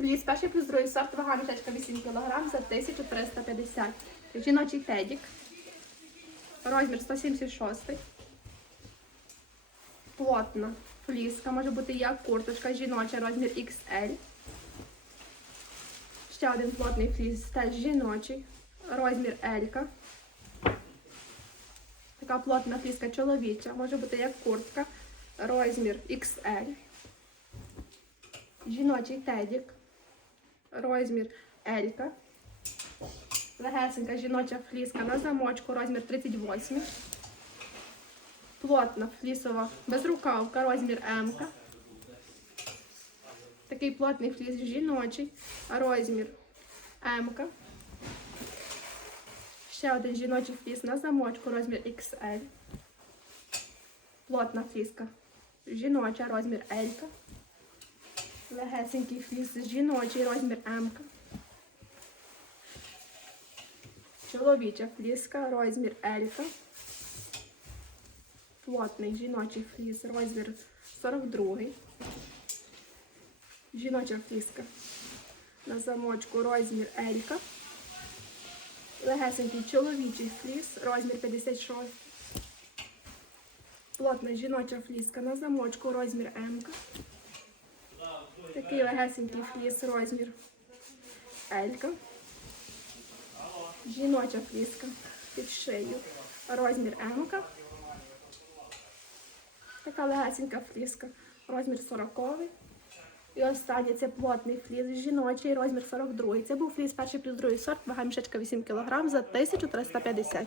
Фліс перший плюс другий сорт, вага мішечка 8 кг за 1350. Жіночий тедік. Розмір 176. Плотна фліска, може бути як курточка, жіноча, розмір XL. Ще один плотний фліс, теж жіночий, розмір L. Така плотна фліска чоловіча, може бути як куртка, розмір XL. Жіночий тедік, розмір L. Легесенька жіноча фліска на замочку, розмір 38. Плотна флісова безрукавка, розмір М. Такий плотний фліс жіночий, розмір М. Ще один жіночий фліс на замочку, розмір XL. Плотна фліска. Жіноча, розмір L. Легесенький фліс жіночий, розмір М. Чоловіча фліска, розмір L. Плотний жіночий фліс, розмір 42. Жіноча фліска. На замочку розмір L. Легесенький чоловічий фліс, розмір 56. Плотна жіноча фліска на замочку, розмір М. Такий легесенький фліс, розмір L. Жіноча фліска під шию, розмір М. Така легесенька фліска, розмір 40. І останнє це плотний фліс, жіночий, розмір 42. Це був фліс перший плюс другий сорт, вага мішечка 8 кг за 1350.